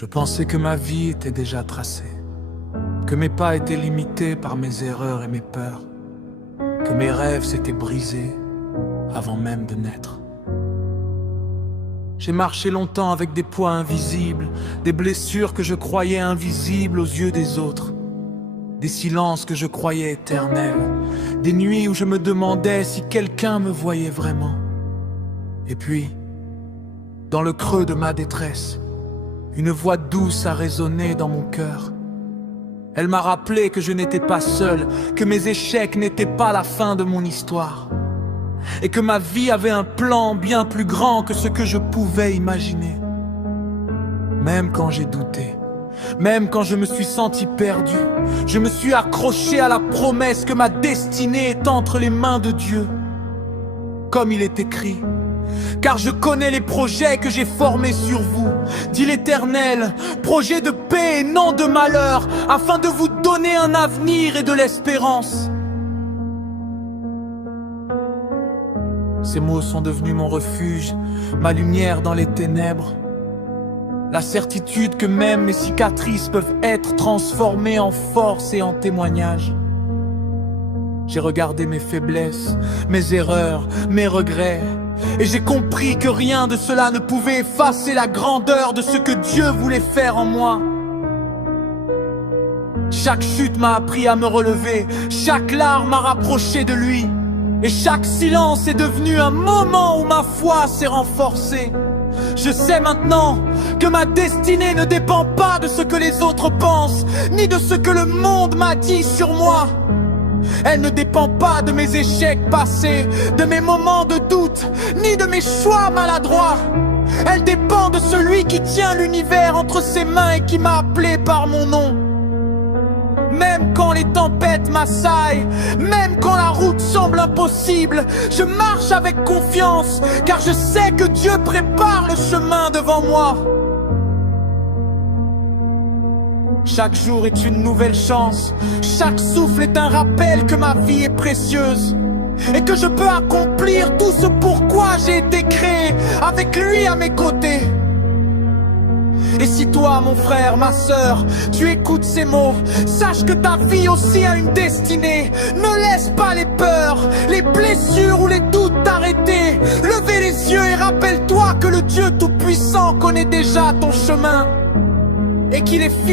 Je pensais que ma vie était déjà tracée, que mes pas étaient limités par mes erreurs et mes peurs, que mes rêves s'étaient brisés avant même de naître. J'ai marché longtemps avec des poids invisibles, des blessures que je croyais invisibles aux yeux des autres, des silences que je croyais éternels, des nuits où je me demandais si quelqu'un me voyait vraiment. Et puis, dans le creux de ma détresse, une voix douce a résonné dans mon cœur. Elle m'a rappelé que je n'étais pas seul, que mes échecs n'étaient pas la fin de mon histoire, et que ma vie avait un plan bien plus grand que ce que je pouvais imaginer. Même quand j'ai douté, même quand je me suis senti perdu, je me suis accroché à la promesse que ma destinée est entre les mains de Dieu. Comme il est écrit: car je connais les projets que j'ai formés sur vous, dit l'Éternel, projets de paix et non de malheur, afin de vous donner un avenir et de l'espérance. Ces mots sont devenus mon refuge, ma lumière dans les ténèbres. La certitude que même mes cicatrices peuvent être transformées en force et en témoignage. J'ai regardé mes faiblesses, mes erreurs, mes regrets, et j'ai compris que rien de cela ne pouvait effacer la grandeur de ce que Dieu voulait faire en moi. Chaque chute m'a appris à me relever, chaque larme m'a rapproché de lui, et chaque silence est devenu un moment où ma foi s'est renforcée. Je sais maintenant que ma destinée ne dépend pas de ce que les autres pensent, ni de ce que le monde m'a dit sur moi. Elle ne dépend pas de mes échecs passés, de mes moments de doute, ni de mes choix maladroits. Elle dépend de celui qui tient l'univers entre ses mains et qui m'a appelé par mon nom. Même quand les tempêtes m'assaillent, même quand la route semble impossible, je marche avec confiance, car je sais que Dieu prépare le chemin devant moi. Chaque jour est une nouvelle chance, chaque souffle est un rappel que ma vie est précieuse, et que je peux accomplir tout ce pourquoi j'ai été créé, avec lui à mes côtés. Et si toi, mon frère, ma sœur, tu écoutes ces mots, sache que ta vie aussi a une destinée. Ne laisse pas les peurs, les blessures ou les doutes t'arrêter. Levez les yeux et rappelle-toi que le Dieu Tout-Puissant connaît déjà ton chemin, et qu'il est fidèle.